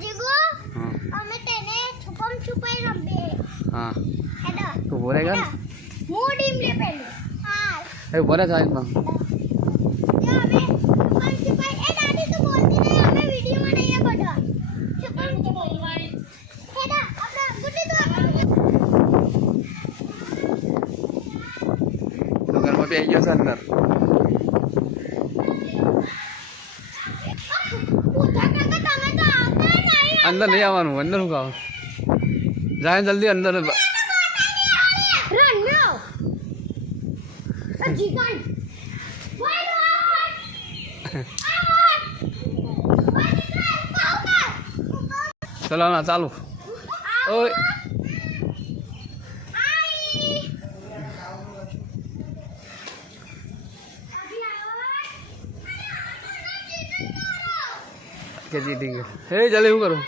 જીગો અમે તેને છુપમ છુપાઈ રમે હા હેડો તું બોલેગા હું ટીમ લે પેલું હા એ બોલે સાઈડ માં જો અમે છુપમ છુપાઈ એ દાદી તું બોલતી નહીં અમે વિડિયો માં નહીં બડો છુપમ છુપાઈ હેડો આપણે ગુડી તો ઘરમાં પી ગયો છે અંદર अंदर नहीं आवानू अंदर हूँ गाँव जाए जल्दी अंदर रन नो जीवन चलो ना चालू ओए क्या जीतेंगे हे जल्दी हूँ करूँ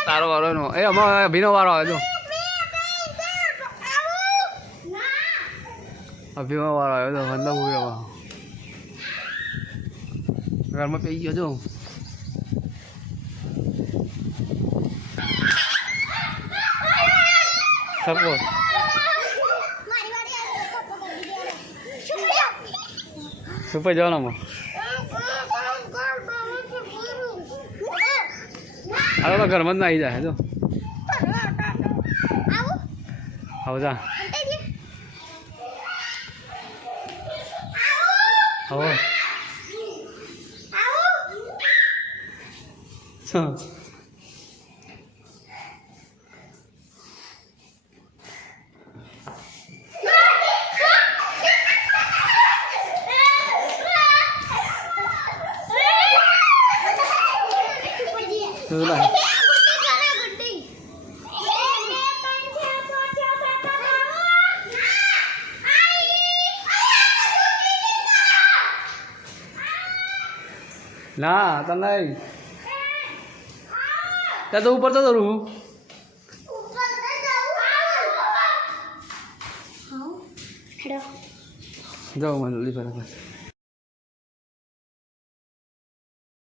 तारो वारो नो ए अम्मा अभिनो वारो है जो अभिनो वारो है जो बंदा हुई है वहाँ घर में पे गया जो सबको सुपर जाओ ना मो अरे तो घर में ना ही जाए जो आओ जा आओ चलो ना तो नहीं तो ऊपर तो जरूर जाओ मैं जल्दी फटाफट